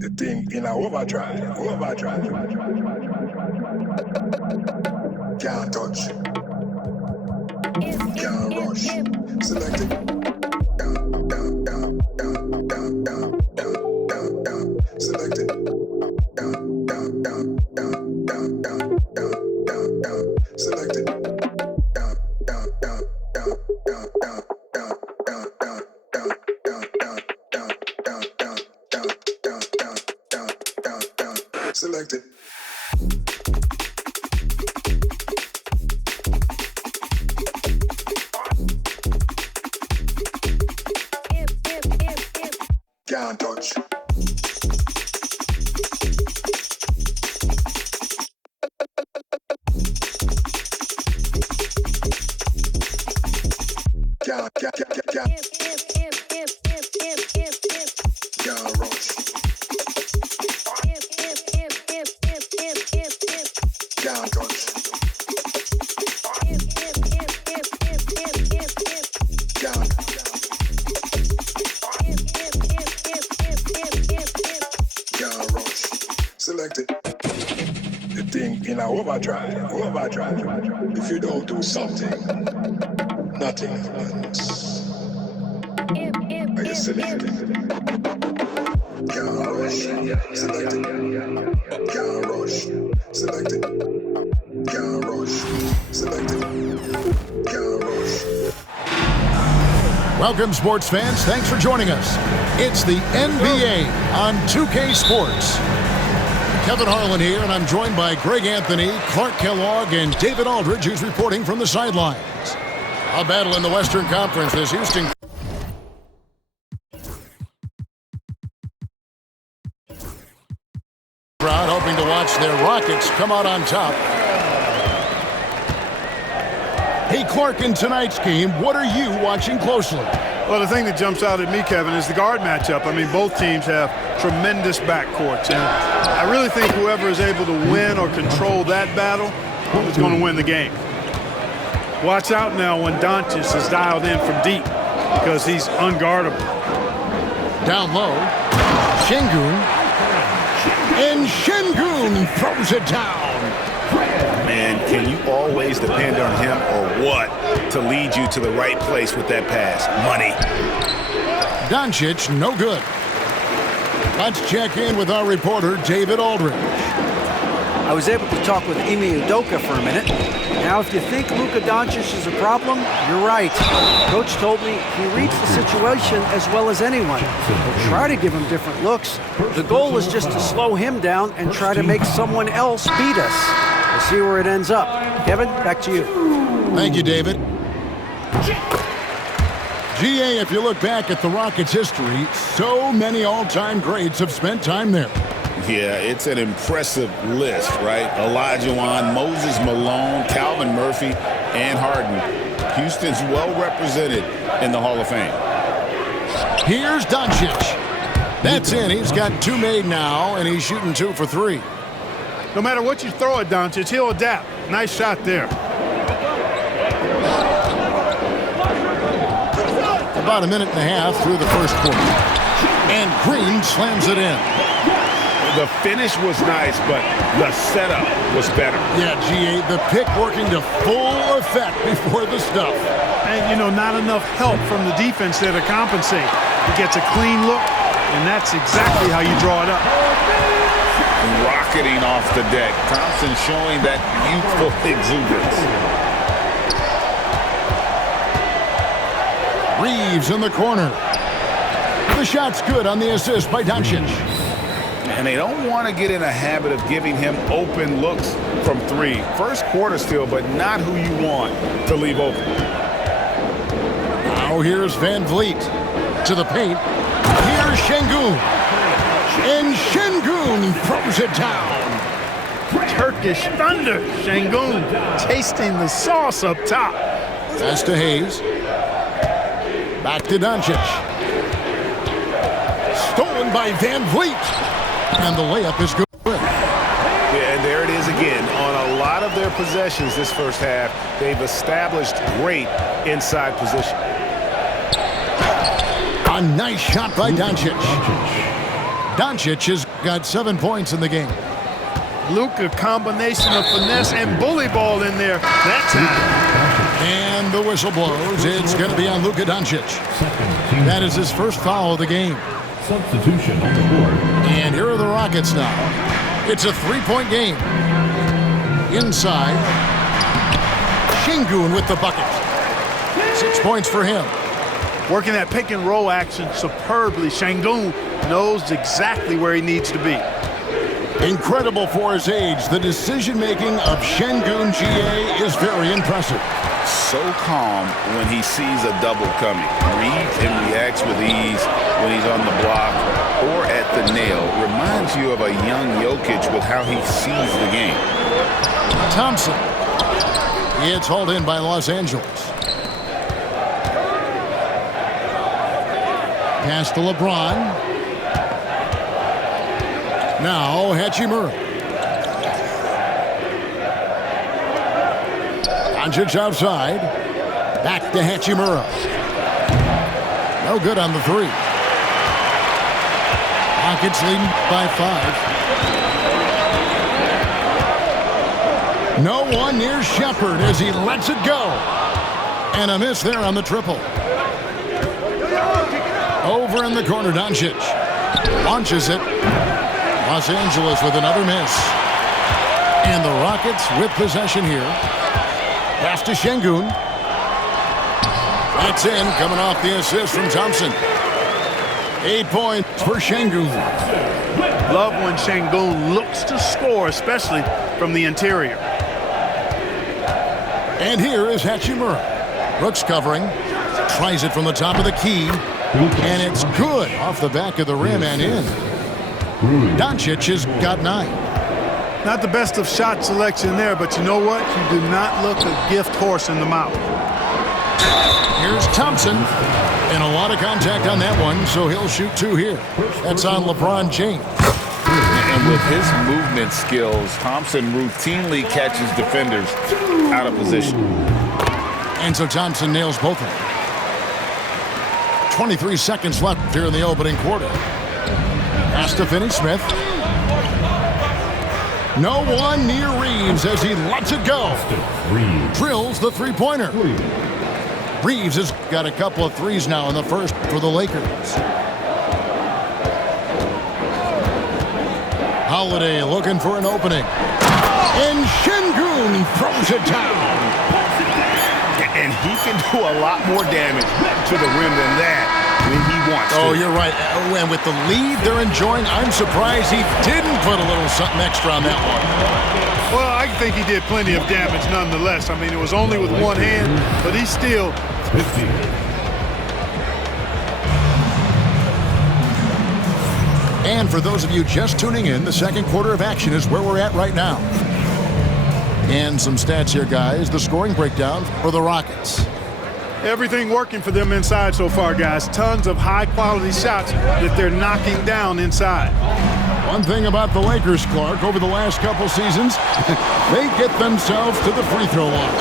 The thing in a overdrive. Can't touch, can't rush. Select it. Select it. Select it. Select it. Can't touch. Can't rush. Can't touch. Can't rush. Select it. The thing in a overdrive. If you don't do something, nothing happens. Are you selecting? Can't rush. Select it. Can't rush. Select it. Can't rush. Select it. Can't rush. Welcome, sports fans. Thanks for joining us. It's the NBA on 2K Sports. Kevin Harlan here, and I'm joined by Greg Anthony, Clark Kellogg, and David Aldridge, who's reporting from the sidelines. A battle in the Western Conference as Houston crowd hoping to watch their Rockets come out on top. Hey, Clark, in tonight's game, what are you watching closely? Well, the thing that jumps out at me, Kevin, is the guard matchup. I mean, both teams have tremendous backcourts, and I really think whoever is able to win or control that battle is going to win the game. Watch out now when Doncic is dialed in from deep because he's unguardable. Down low, Şengün, and Şengün throws it down. Man, can you always depend on him or what to lead you to the right place with that pass? Money. Doncic, no good. Let's check in with our reporter, David Aldridge. I was able to talk with Ime Udoka for a minute. Now, if you think Luka Doncic is a problem, you're right. Coach told me he reads the situation as well as anyone. He'll try to give him different looks. The goal is just to slow him down and try to make someone else beat us. We'll see where it ends up. Kevin, back to you. Thank you, David. GA, if you look back at the Rockets' history, so many all-time greats have spent time there. Yeah, it's an impressive list, right? Olajuwon, Moses Malone, Calvin Murphy, and Harden. Houston's well represented in the Hall of Fame. Here's Doncic. That's in. He's got two made now, and he's shooting 2 for 3. No matter what you throw at Doncic, he'll adapt. Nice shot there. About a minute and a half through the first quarter. And Green slams it in. The finish was nice, but the setup was better. Yeah, GA, the pick working to full effect before the stuff. And, not enough help from the defense there to compensate. He gets a clean look, and that's exactly how you draw it up. Rocketing off the deck. Thompson showing that youthful exuberance. Reeves in the corner. The shot's good on the assist by Doncic. And they don't want to get in a habit of giving him open looks from 3. First quarter still, but not who you want to leave open. Now here's Van Vliet to the paint. Here's Şengün. And Şengün throws it down. Turkish thunder. Şengün tasting the sauce up top. Pass to Hayes. Back to Doncic. Stolen by Van Vliet. And the layup is good. Yeah, and there it is again. On a lot of their possessions this first half, they've established great inside position. A nice shot by Doncic. Doncic has got 7 points in the game. Luka, combination of finesse and bully ball in there that time. And the whistle blows. It's going to be on Luka Doncic. That is his first foul of the game. Substitution on the board. And here are the Rockets now. It's a 3-point game. Inside. Sengun with the bucket. 6 points for him. Working that pick and roll action superbly. Sengun knows exactly where he needs to be. Incredible for his age. The decision-making of Sengun GA is very impressive. So calm when he sees a double coming. Reads and reacts with ease when he's on the block or at the nail. Reminds you of a young Jokic with how he sees the game. Thompson. It's hauled in by Los Angeles. Pass to LeBron. Now Hachimura. Doncic outside. Back to Hachimura. No good on the three. Rockets leading by 5. No one near Shepherd as he lets it go. And a miss there on the triple. Over in the corner, Doncic. Launches it. Los Angeles with another miss. And the Rockets with possession here. Pass to Sengun. That's in, coming off the assist from Thompson. 8 points for Sengun. Love when Sengun looks to score, especially from the interior. And here is Hachimura. Brooks covering. Tries it from the top of the key. And it's good off the back of the rim and in. Doncic has got 9. Not the best of shot selection there, but you know what? You do not look a gift horse in the mouth. Here's Thompson. And a lot of contact on that one, so he'll shoot 2 here. That's on LeBron James. And with his movement skills, Thompson routinely catches defenders out of position. And so Thompson nails both of them. 23 seconds left here in the opening quarter. Pass to Finney-Smith. No one near Reeves as he lets it go. Drills the three-pointer. Reeves has got a couple of threes now in the first for the Lakers. Holiday looking for an opening. And Sengun throws it down. And he can do a lot more damage to the rim than that when he wants to. Oh, you're right. And with the lead they're enjoying, I'm surprised he didn't put a little something extra on that one. Well, I think he did plenty of damage nonetheless. I mean, it was only with one hand, but he still... 50. And for those of you just tuning in, the second quarter of action is where we're at right now. And some stats here, guys. The scoring breakdown for the Rockets. Everything working for them inside so far, guys. Tons of high-quality shots that they're knocking down inside. One thing about the Lakers, Clark, over the last couple seasons, they get themselves to the free throw line.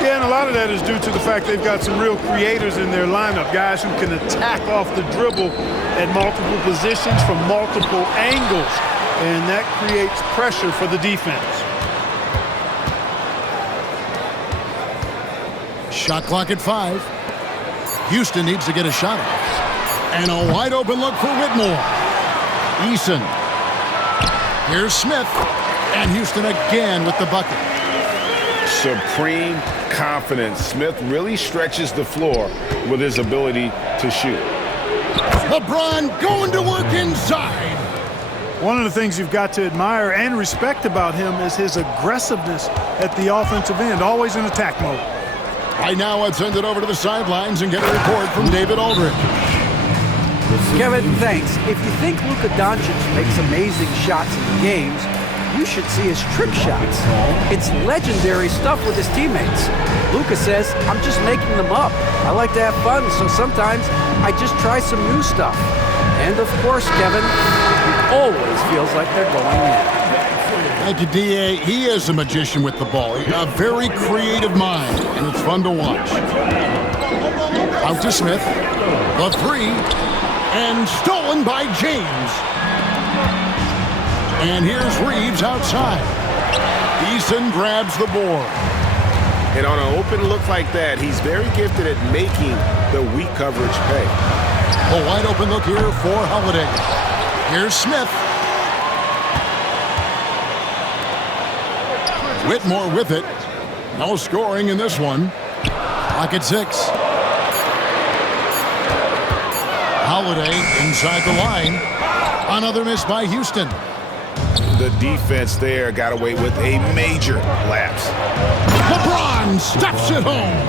Yeah, and a lot of that is due to the fact they've got some real creators in their lineup, guys who can attack off the dribble at multiple positions from multiple angles, and that creates pressure for the defense. Shot clock at 5. Houston needs to get a shot off. And a wide open look for Whitmore. Eason. Here's Smith. And Houston again with the bucket. Supreme confidence. Smith really stretches the floor with his ability to shoot. LeBron going to work inside. One of the things you've got to admire and respect about him is his aggressiveness at the offensive end, always in attack mode. Right now, let's send it over to the sidelines and get a report from David Aldridge. Kevin, thanks. If you think Luka Doncic makes amazing shots in the games, you should see his trick shots. It's legendary stuff with his teammates. Luka says, I'm just making them up. I like to have fun, so sometimes I just try some new stuff. And of course, Kevin, it always feels like they're going in. Thank you, D.A. He is a magician with the ball. A very creative mind, and it's fun to watch. Out to Smith. The three. And stolen by James. And here's Reeves outside. Eason grabs the board. And on an open look like that, he's very gifted at making the weak coverage pay. A wide open look here for Holiday. Here's Smith. Whitmore with it. No scoring in this one. Clock at 6. Holiday inside the line. Another miss by Houston. The defense there got away with a major lapse. LeBron stuffs it home.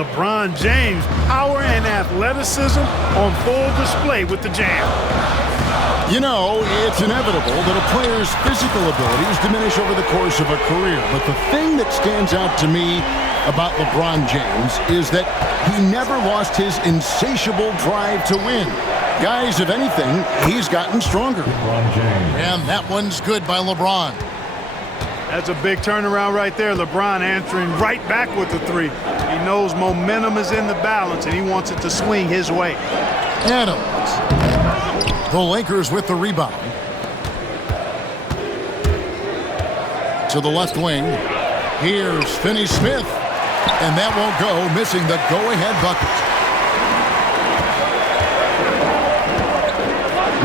LeBron James, power and athleticism on full display with the jam. You know, it's inevitable that a player's physical abilities diminish over the course of a career. But the thing that stands out to me about LeBron James is that he never lost his insatiable drive to win. Guys, if anything, he's gotten stronger. LeBron James. And that one's good by LeBron. That's a big turnaround right there. LeBron answering right back with the three. He knows momentum is in the balance, and he wants it to swing his way. Adams. The Lakers with the rebound. To the left wing. Here's Finney-Smith. And that won't go, missing the go-ahead bucket.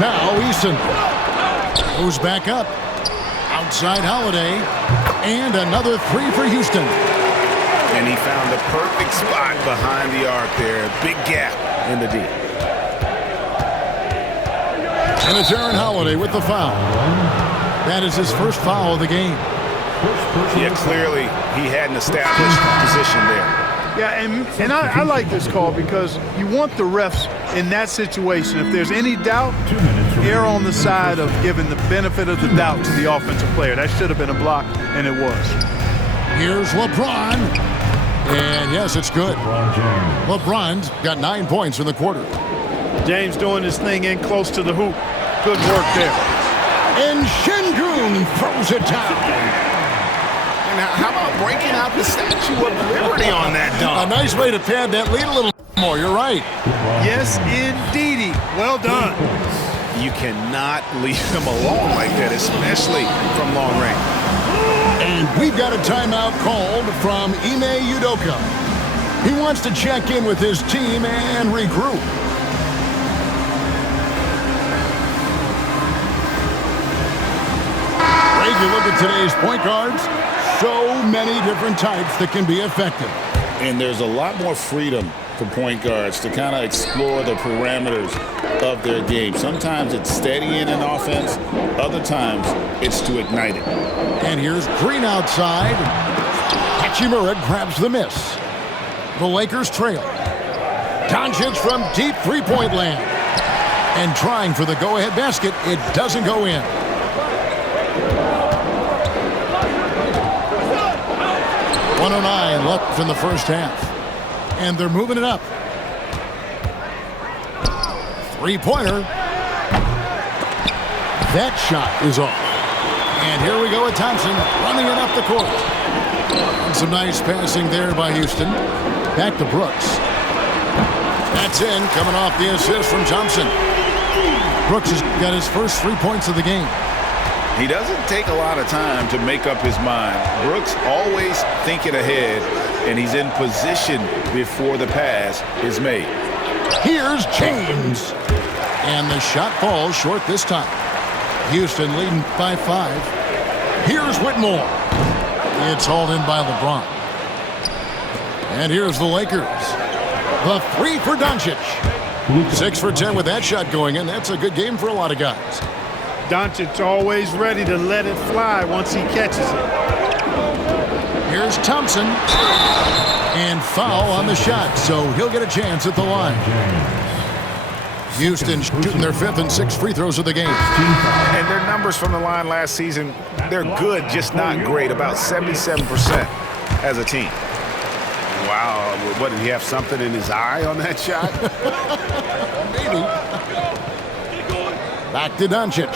Now Eason goes back up. Outside Holiday. And another three for Houston. And he found the perfect spot behind the arc there. Big gap in the D. And it's Aaron Holiday with the foul. That is his first foul of the game. Yeah, clearly he had an established position there. Yeah, and I like this call because you want the refs in that situation. If there's any doubt, err on the side of giving the benefit of the doubt to the offensive player. That should have been a block, and it was. Here's LeBron. And yes, it's good. LeBron's got 9 points in the quarter. James doing his thing in close to the hoop. Good work there. And Şengün throws it down. And how about breaking out the Statue of Liberty on that A dunk? nice way to pad that lead a little more. You're right. Yes, indeedy. Well done. You cannot leave him alone like that, especially from long range. And we've got a timeout called from Ime Udoka. He wants to check in with his team and regroup. If you look at today's point guards, so many different types that can be effective. And there's a lot more freedom for point guards to kind of explore the parameters of their game. Sometimes it's steadying an offense. Other times it's to ignite it. And here's Green outside. Hachimura grabs the miss. The Lakers trail. Doncic from deep three-point land. And trying for the go-ahead basket, it doesn't go in. .109 left in the first half. And they're moving it up. Three-pointer. That shot is off. And here we go with Thompson running it up the court. And some nice passing there by Houston. Back to Brooks. That's in, coming off the assist from Thompson. Brooks has got his first 3 points of the game. He doesn't take a lot of time to make up his mind. Brooks always thinking ahead, and he's in position before the pass is made. Here's James. And the shot falls short this time. Houston leading by 5. Here's Whitmore. It's hauled in by LeBron. And here's the Lakers. The three for Doncic. 6 for 10 with that shot going in. That's a good game for a lot of guys. Doncic always ready to let it fly once he catches it. Here's Thompson. And foul on the shot, so he'll get a chance at the line. Houston shooting their 5th and 6th free throws of the game. And their numbers from the line last season, they're good, just not great. About 77% as a team. Wow, what, did he have something in his eye on that shot? Maybe. Back to Doncic.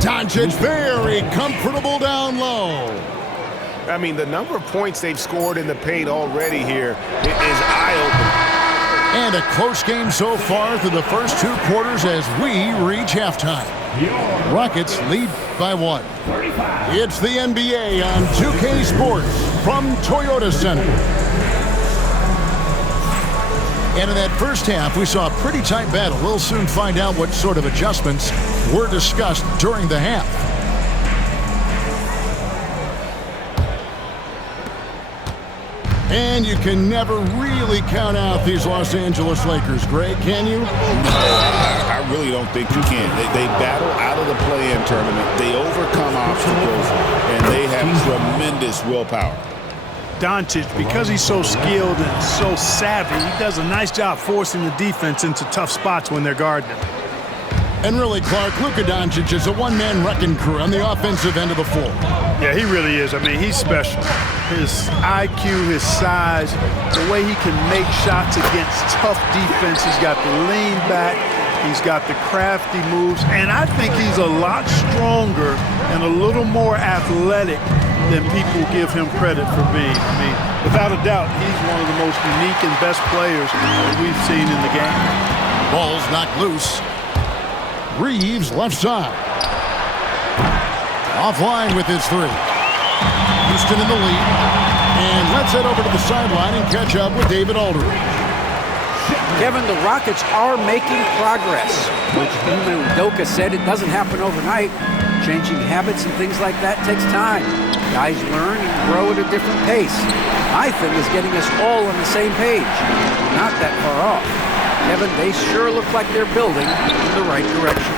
Doncic very comfortable down low. I mean, the number of points they've scored in the paint already here is eye-opening. And a close game so far through the first 2 quarters as we reach halftime. Rockets lead by 1. It's the NBA on 2K Sports from Toyota Center. And in that first half, we saw a pretty tight battle. We'll soon find out what sort of adjustments were discussed during the half. And you can never really count out these Los Angeles Lakers, Greg, can you? I really don't think you can. They battle out of the play-in tournament. They overcome obstacles, and they have tremendous willpower. Doncic, because he's so skilled and so savvy, he does a nice job forcing the defense into tough spots when they're guarding him. And really, Clark, Luka Doncic is a one-man wrecking crew on the offensive end of the floor. Yeah, he really is. I mean, he's special. His IQ, his size, the way he can make shots against tough defense. He's got the lean back. He's got the crafty moves. And I think he's a lot stronger and a little more athletic than people give him credit for being. I mean, without a doubt, he's one of the most unique and best players that we've seen in the game. Ball's knocked loose. Reeves left side. Offline with his 3. Houston in the lead. And let's head over to the sideline and catch up with David Aldridge. Kevin, the Rockets are making progress. Coach Ime Udoka said it doesn't happen overnight. Changing habits and things like that takes time. Guys learn and grow at a different pace. My thing is getting us all on the same page. Not that far off. Kevin, they sure look like they're building in the right direction.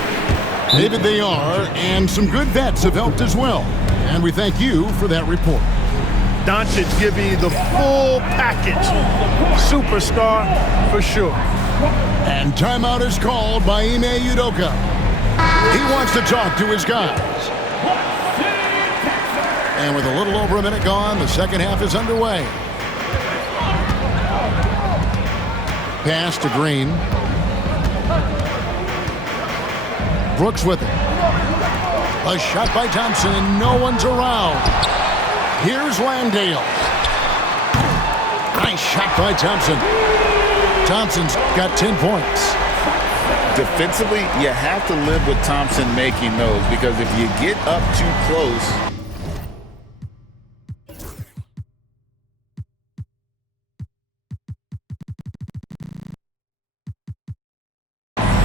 David, they are, and some good vets have helped as well. And we thank you for that report. Doncic giving you the full package. Superstar for sure. And timeout is called by Ime Udoka. He wants to talk to his guys. And with a little over a minute gone, the second half is underway. Pass to Green. Brooks with it. A shot by Thompson, and no one's around. Here's Landale. Nice shot by Thompson. Thompson's got 10 points. Defensively, you have to live with Thompson making those, because if you get up too close,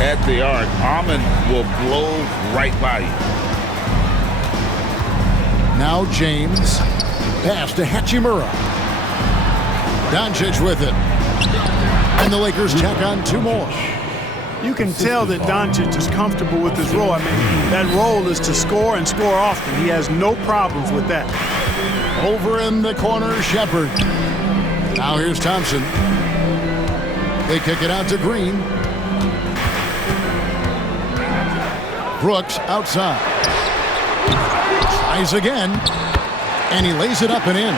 at the arc, Ahmed will blow right by you. Now James. Pass to Hachimura. Doncic with it. And the Lakers tack on 2 more. You can tell that Doncic is comfortable with his role. I mean, that role is to score and score often. He has no problems with that. Over in the corner, Shepard. Now here's Thompson. They kick it out to Green. Brooks outside. Tries again. And he lays it up and in.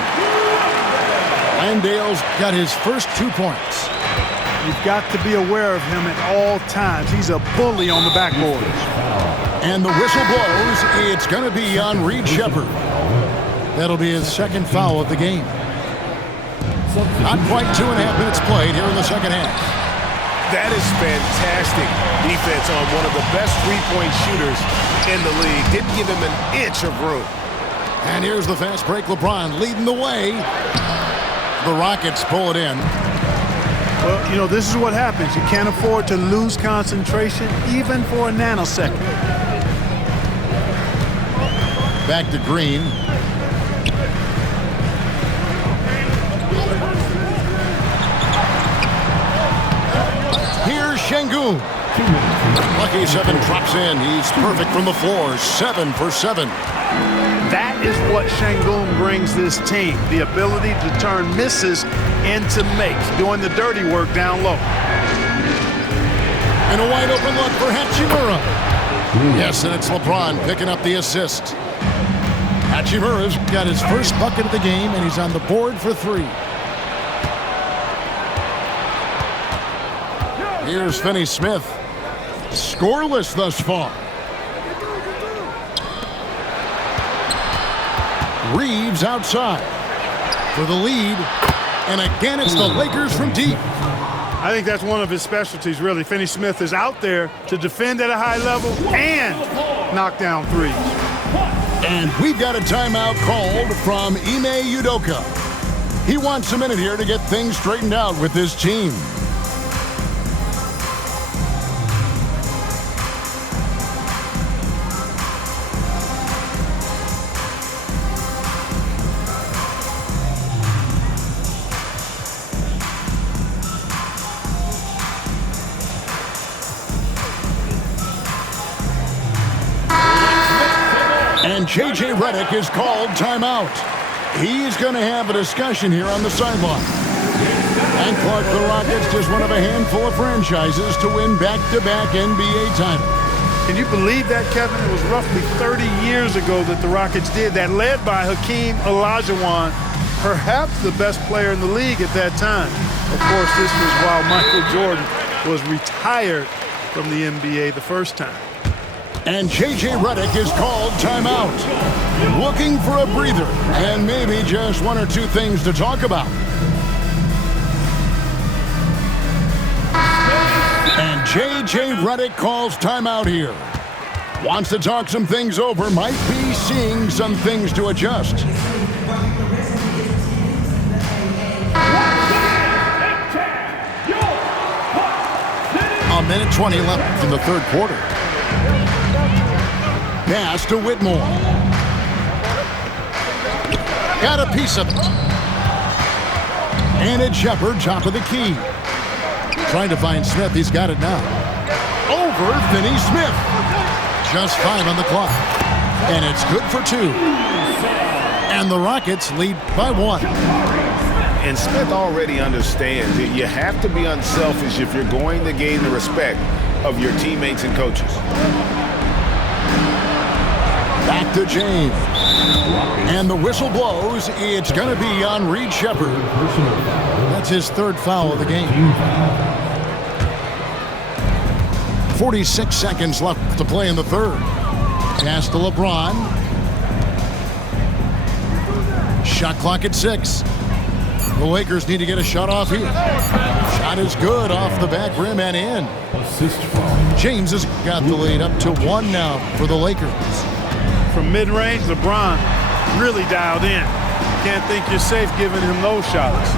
Landale's got his first 2 points. You've got to be aware of him at all times. He's a bully on the backboard. And the whistle blows. It's going to be on Reed Shepard. That'll be his second foul of the game. Not quite 2.5 minutes played here in the second half. That is fantastic defense on one of the best three-point shooters in the league. Didn't give him an inch of room. And here's the fast break. LeBron leading the way. The Rockets pull it in. Well, you know, this is what happens. You can't afford to lose concentration even for a nanosecond. Back to Green. Here's Şengün. Lucky 7 drops in. He's perfect from the floor. 7 for 7. That is what Şengün brings this team, the ability to turn misses into makes, doing the dirty work down low. And a wide open look for Hachimura. Yes, and it's LeBron picking up the assist. Hachimura's got his first bucket of the game, and he's on the board for 3. Here's Finney-Smith. Scoreless thus far. Reeves outside for the lead. And again, it's the Lakers from deep. I think that's one of his specialties, really. Finney Smith is out there to defend at a high level and knock down threes. And we've got a timeout called from Ime Udoka. He wants a minute here to get things straightened out with his team. And J.J. Redick is called timeout. He's going to have a discussion here on the sideline. And Clark, the Rockets, just one of a handful of franchises to win back-to-back NBA titles. Can you believe that, Kevin? It was roughly 30 years ago that the Rockets did that, led by Hakeem Olajuwon, perhaps the best player in the league at that time. Of course, this was while Michael Jordan was retired from the NBA the first time. And J.J. Redick is called timeout. Looking for a breather and maybe just one or two things to talk about. And J.J. Redick calls timeout here. Wants to talk some things over, might be seeing some things to adjust. A minute 20 left in the third quarter. Pass to Whitmore. Got a piece of it. And it's Shepard, top of the key. Trying to find Smith. He's got it now. Over Finney Smith. Just 5 on the clock. And it's good for 2. And the Rockets lead by 1. And Smith already understands that you have to be unselfish if you're going to gain the respect of your teammates and coaches. Back to James. And the whistle blows. It's going to be on Reed Shepard. That's his 3rd foul of the game. 46 seconds left to play in the 3rd. Pass to LeBron. Shot clock at 6. The Lakers need to get a shot off here. Shot is good off the back rim and in. Assist from James has got the lead up to 1 now for the Lakers. From mid-range, LeBron really dialed in. Can't think you're safe giving him those shots.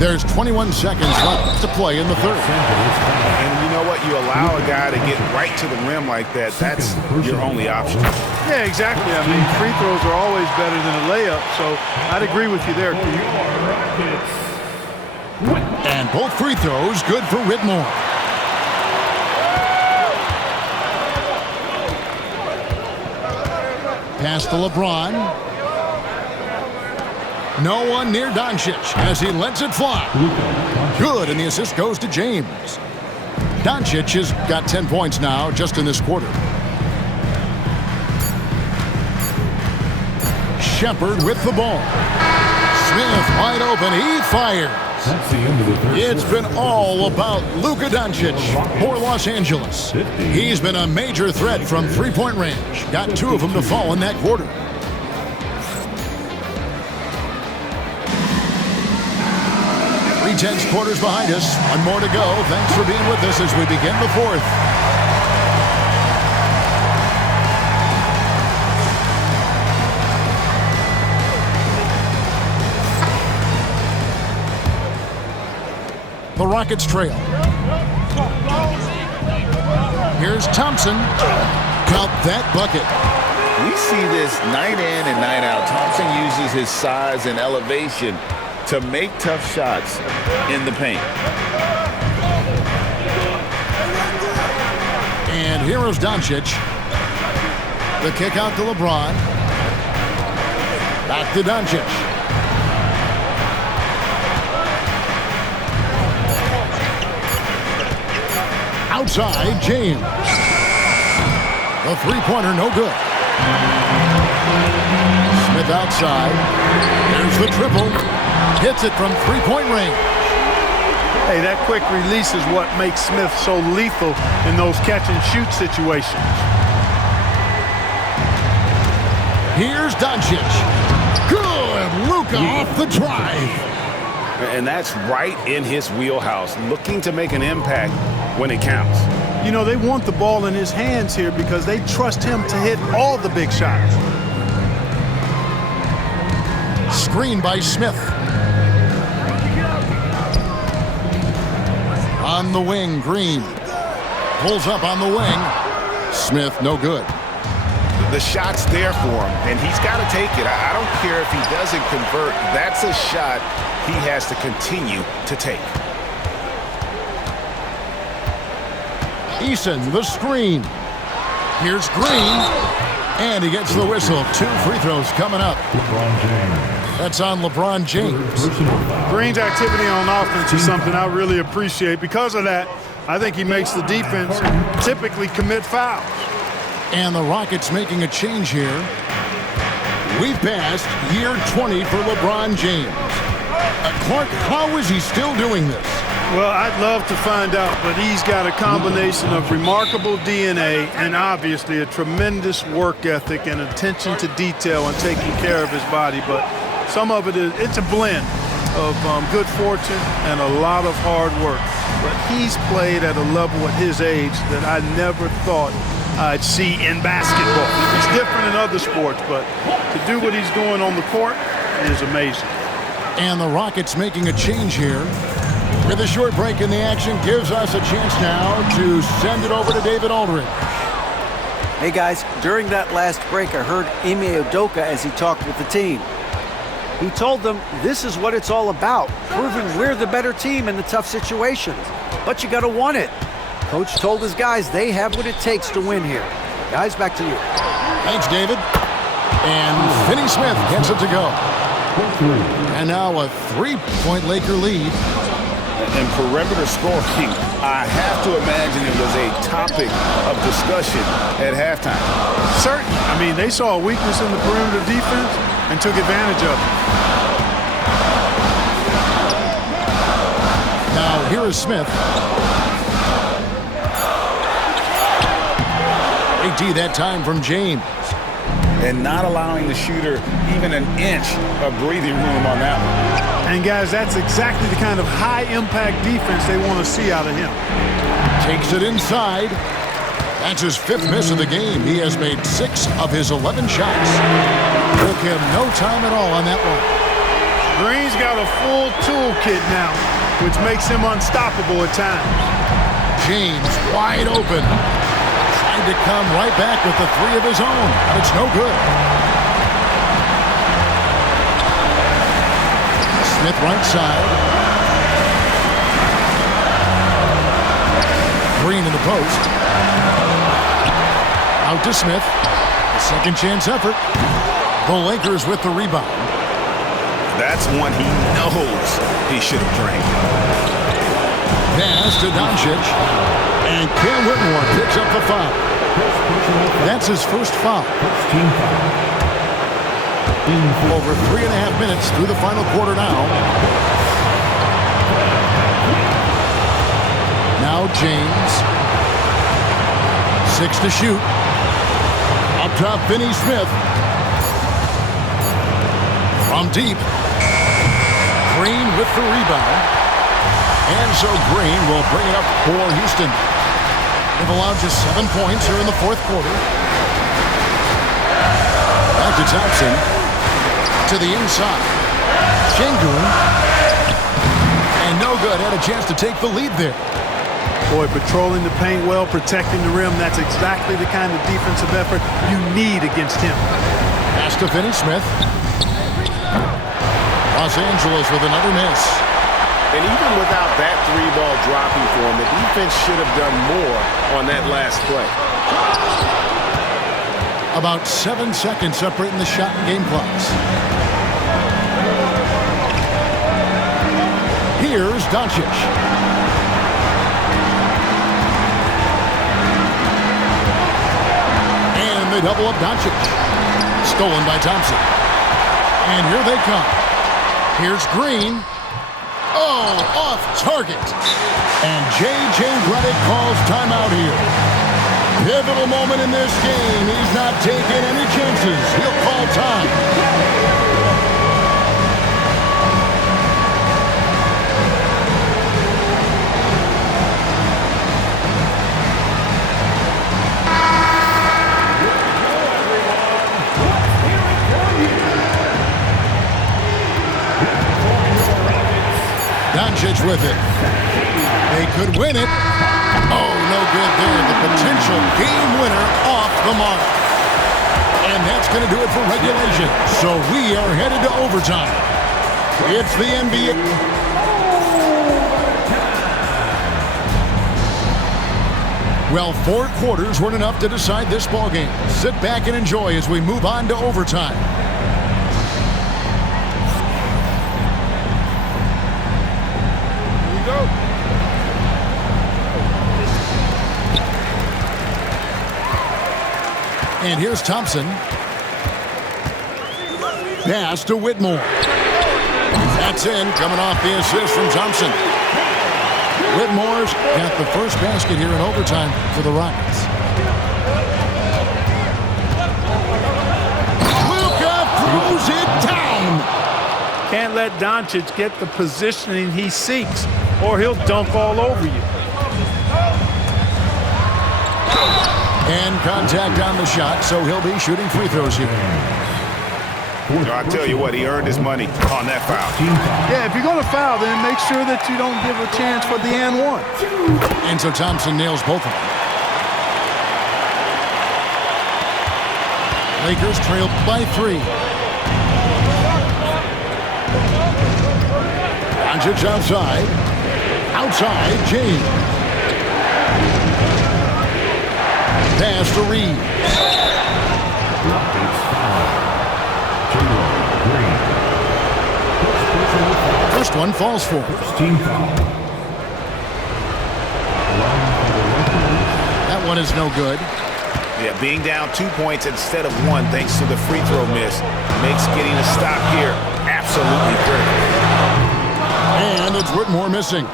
There's 21 seconds left to play in the 3rd. And you know what? You allow a guy to get right to the rim like that, that's your only option. Yeah, exactly. I mean, free throws are always better than a layup, so I'd agree with you there. And both free throws good for Whitmore. Pass to LeBron. No one near Doncic as he lets it fly. Good, and the assist goes to James. Doncic has got 10 points now just in this quarter. Shepard with the ball. Smith wide open. He fires. That's the end of the third. It's been all about Luka Doncic for Los Angeles. He's been a major threat from three-point range. Got 2 of them to fall in that quarter. Three-tenths quarters behind us. 1 more to go. Thanks for being with us as we begin the 4th. The Rockets trail. Here's Thompson. Count that bucket. We see this night in and night out. Thompson uses his size and elevation to make tough shots in the paint. And here is Doncic. The kick out to LeBron. Back to Doncic. Outside, James. The three-pointer, no good. Smith outside. There's the triple. Hits it from three-point range. Hey, that quick release is what makes Smith so lethal in those catch-and-shoot situations. Here's Doncic. Good. Luka off the drive. And that's right in his wheelhouse, looking to make an impact when it counts. You know, they want the ball in his hands here because they trust him to hit all the big shots. Screen by Smith. On the wing, Green. Pulls up on the wing. Smith, no good. The shot's there for him, and he's got to take it. I don't care if he doesn't convert. That's a shot he has to continue to take. Eason, the screen. Here's Green. And he gets the whistle. 2 free throws coming up. LeBron James. That's on LeBron James. Personal foul. Green's activity on offense is something I really appreciate. Because of that, I think he makes the defense typically commit fouls. And the Rockets making a change here. We've passed year 20 for LeBron James. Clark, how is he still doing this? Well, I'd love to find out, but he's got a combination of remarkable DNA and obviously a tremendous work ethic and attention to detail and taking care of his body. But some of it's a blend of good fortune and a lot of hard work. But he's played at a level at his age that I never thought I'd see in basketball. It's different in other sports, but to do what he's doing on the court is amazing. And the Rockets making a change here. With a short break in the action, gives us a chance now to send it over to David Aldridge. Hey guys, during that last break, I heard Ime Udoka as he talked with the team. He told them this is what it's all about, proving we're the better team in the tough situations. But you gotta want it. Coach told his guys they have what it takes to win here. Guys, back to you. Thanks, David. And Finney Smith gets it to go. And now a 3-point Laker lead. And perimeter scoring, I have to imagine it was a topic of discussion at halftime. Certainly. I mean, they saw a weakness in the perimeter defense and took advantage of it. Now here is Smith. AD that time from James. And not allowing the shooter even an inch of breathing room on that one. And guys, that's exactly the kind of high-impact defense they want to see out of him. Takes it inside. That's his 5th miss of the game. He has made 6 of his 11 shots. Took him no time at all on that one. Green's got a full toolkit now, which makes him unstoppable at times. James wide open. Trying to come right back with the 3 of his own, but it's no good. Smith right side. Green in the post. Out to Smith. A second chance effort. The Lakers with the rebound. That's one he knows he should have drained. Pass to Doncic. And Cam Whitmore picks up the foul. That's his first foul. Team foul. Over 3.5 minutes through the final quarter now. Now James. 6 to shoot. Up top, Finney Smith. From deep. Green with the rebound. And so Green will bring it up for Houston. They've allowed just 7 points here in the 4th quarter. Back to Thompson. To the inside. Şengün. And no good. Had a chance to take the lead there. Boy, patrolling the paint well, protecting the rim, that's exactly the kind of defensive effort you need against him. Pass to Finney Smith. Los Angeles with another miss. And even without that 3-ball dropping for him, the defense should have done more on that last play. About 7 seconds separating the shot and game clocks. Here's Doncic. And they double up Doncic. Stolen by Thompson. And here they come. Here's Green. Oh, off target. And J.J. Redick calls timeout here. Pivotal moment in this game. He's not taking any chances. He'll call time. with it. They could win it. Oh, no good there. The potential game winner off the mark. And that's going to do it for regulation. So we are headed to overtime. It's the NBA. Well, 4 quarters weren't enough to decide this ballgame. Sit back and enjoy as we move on to overtime. Here we go. And here's Thompson. Pass to Whitmore. That's in, coming off the assist from Thompson. Whitmore's got the first basket here in overtime for the Rockets. Luka throws it down. Can't let Doncic get the positioning he seeks, or he'll dunk all over you. And contact on the shot, so he'll be shooting free throws here. I tell you what, he earned his money on that foul. Yeah, if you're going to foul, then make sure that you don't give a chance for the and one. And so Thompson nails both of them. Lakers trail by 3. Doncic outside. Outside, James. Pass to Reeves. First one falls for. Team foul. That one is no good. Yeah, being down 2 points instead of 1 thanks to the free throw miss makes getting a stop here absolutely critical. And it's Whitmore missing. 2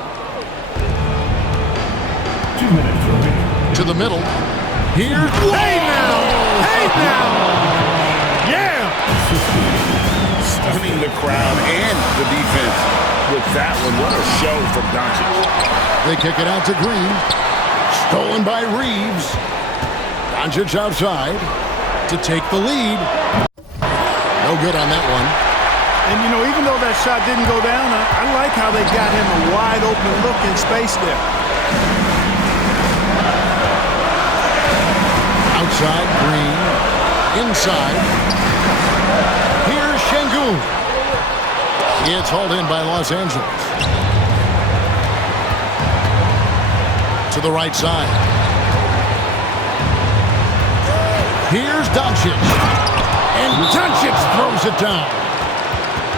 minutes remaining. To the middle. Here's... Hey now! Hey now! Yeah! Stunning the crowd and the defense with that one. What a show from Doncic. They kick it out to Green. Stolen by Reeves. Doncic outside to take the lead. No good on that one. And, you know, even though that shot didn't go down, I like how they got him a wide open look in space there. Outside, Green. Inside. Here's Şengün. It's hauled in by Los Angeles. To the right side. Here's Doncic. And Doncic throws it down.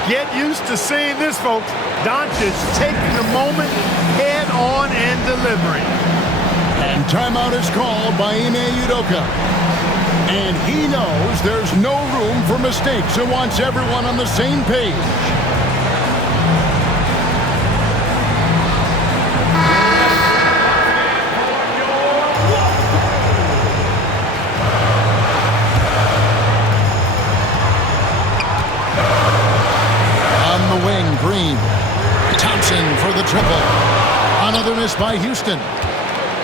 Get used to seeing this, folks. Doncic taking the moment head on and delivering. And timeout is called by Ime Udoka. And he knows there's no room for mistakes and wants everyone on the same page. On the wing, Green. Thompson for the triple. Another miss by Houston.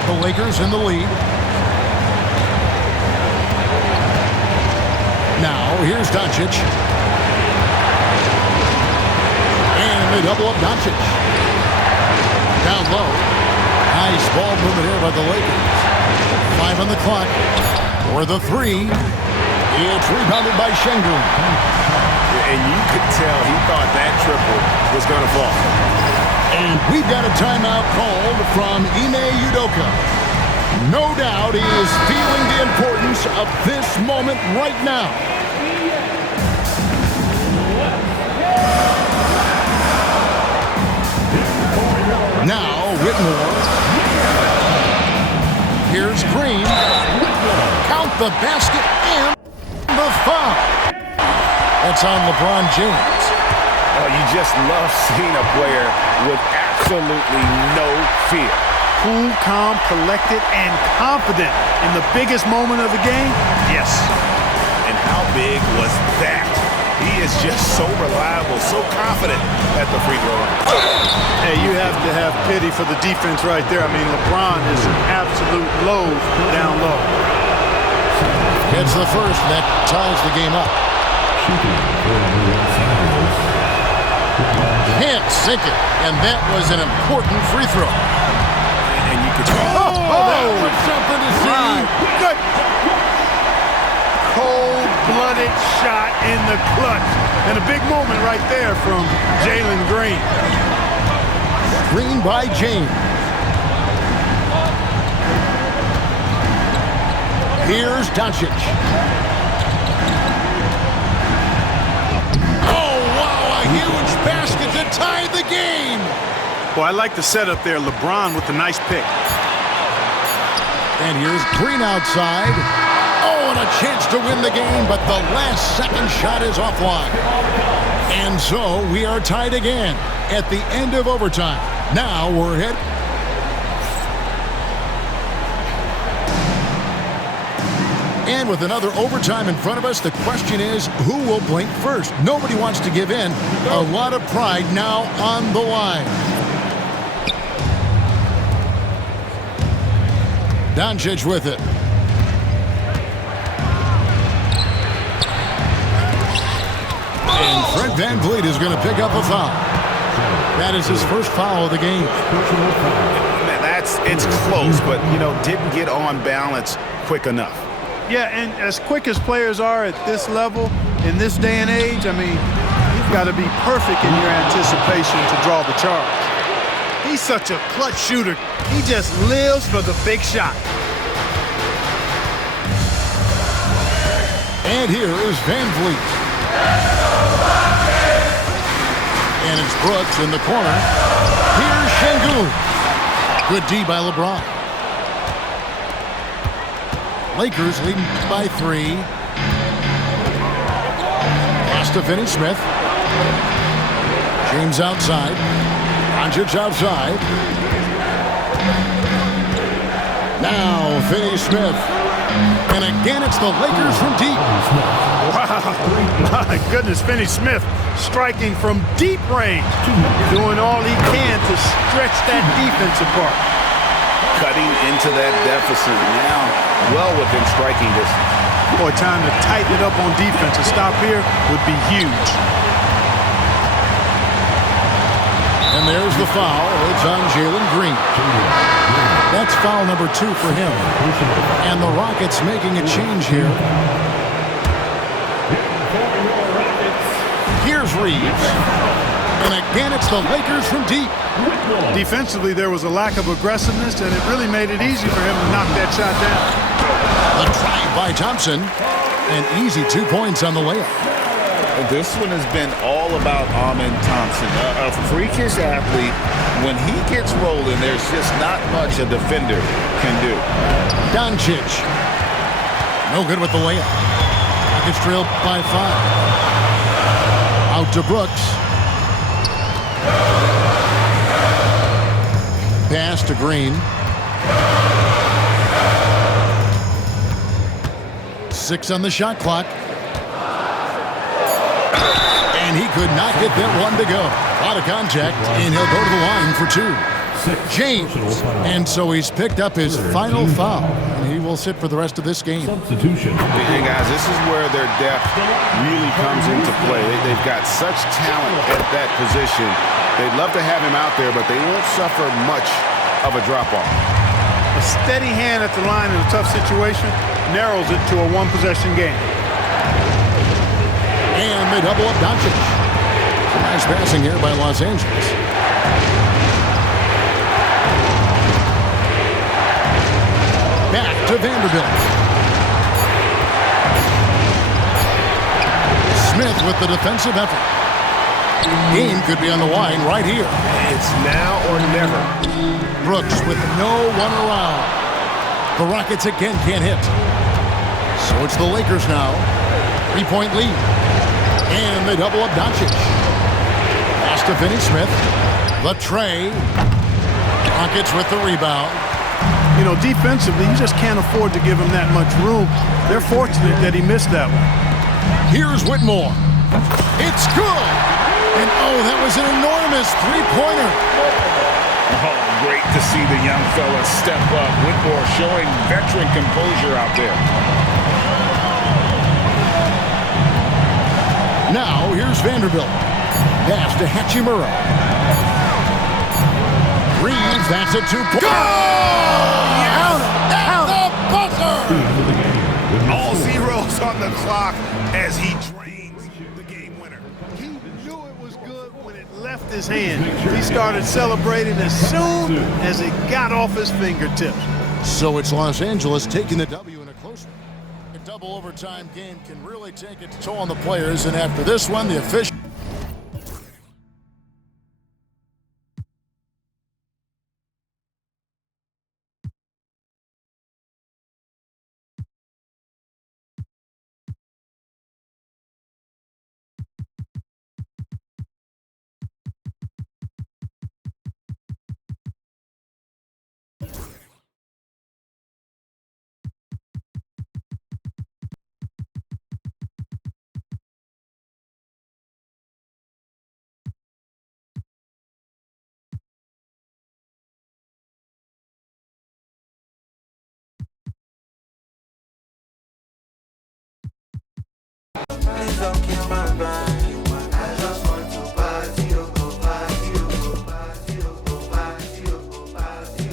The Lakers in the lead. Now, here's Doncic. And they double up Doncic. Down low. Nice ball movement here by the Lakers. 5 on the clock. For the 3. It's rebounded by Şengün. And you could tell he thought that triple was going to fall. And we've got a timeout called from Ime Udoka. No doubt he is feeling the importance of this moment right now. Now, Whitmore. Here's Green. Count the basket and the foul. That's on LeBron James. Oh, you just love seeing a player with absolutely no fear. Cool, calm, collected, and confident in the biggest moment of the game? Yes. And how big was that? He is just so reliable, so confident at the free throw line. Hey, you have to have pity for the defense right there. I mean, LeBron is an absolute load down low. Gets the first, and that ties the game up. Shooting for the Los Angeles. Can't sink it. And that was an important free throw. And you could... That was something to see. Good. Cold-blooded shot in the clutch. And a big moment right there from Jalen Green. Green by James. Here's Doncic. Oh, wow, a huge basket to tie the game. Well, I like the setup there. LeBron with the nice pick. And here's Green outside. Oh, and a chance to win the game, but the last second shot is offline. And so we are tied again at the end of overtime. Now we're ahead. And with another overtime in front of us, the question is, who will blink first? Nobody wants to give in. A lot of pride now on the line. Doncic with it. And Fred VanVleet is going to pick up a foul. That is his first foul of the game. Man, it's close, but, didn't get on balance quick enough. Yeah, and as quick as players are at this level, in this day and age, I mean, you've got to be perfect in your anticipation to draw the charge. He's such a clutch shooter. He just lives for the big shot. And here is VanVleet. And it's Brooks in the corner. Here's Şengün. Good D by LeBron. Lakers leading by 3. Pass to Finney-Smith. James outside. Doncic outside. Now Finney-Smith. And again, it's the Lakers from deep. Wow. My goodness, Finney-Smith striking from deep range. Doing all he can to stretch that defense apart. Cutting into that deficit now, well within striking distance. Boy, time to tighten it up on defense. A stop here would be huge. And there's the foul. It's on Jalen Green. That's foul number 2 for him. And the Rockets making a change here. Here's Reeves. And again, it's the Lakers from deep. Defensively, there was a lack of aggressiveness, and it really made it easy for him to knock that shot down. A drive by Thompson. And easy 2 points on the layup. This one has been all about Amen Thompson. A freakish athlete. When he gets rolling, there's just not much a defender can do. Doncic. No good with the layup. Rockets trail by 5. Out to Brooks. Pass to Green. 6 on the shot clock. And he could not get that one to go. A lot of contact, and he'll go to the line for 2. James. And so he's picked up his final foul, and he will sit for the rest of this game. Substitution. Hey, guys, this is where their depth really comes into play. They've got such talent at that position. They'd love to have him out there, but they won't suffer much of a drop-off. A steady hand at the line in a tough situation narrows it to a one-possession game. And they double up Doncic. Nice passing here by Los Angeles. Back to Vanderbilt. Smith with the defensive effort. Game could be on the line right here. It's now or never. Brooks with no one around. The Rockets again can't hit. So it's the Lakers now. 3-point lead. And they double up Doncic. Pass to Finney-Smith. The tray. Rockets with the rebound. Defensively, you just can't afford to give him that much room. They're fortunate that he missed that one. Here's Whitmore. It's good. And that was an enormous three-pointer. Oh, great to see the young fella step up. Whitmore showing veteran composure out there. Now, here's Vanderbilt. pass to Hachimura. Reeves, that's a two-point. Go! All zeros on the clock as he drains the game winner. He knew it was good when it left his hand. He started celebrating as soon as it got off his fingertips. So it's Los Angeles taking the W in a close one. A double overtime game can really take its toll on the players, and after this one, the official. Please don't kill my vibe.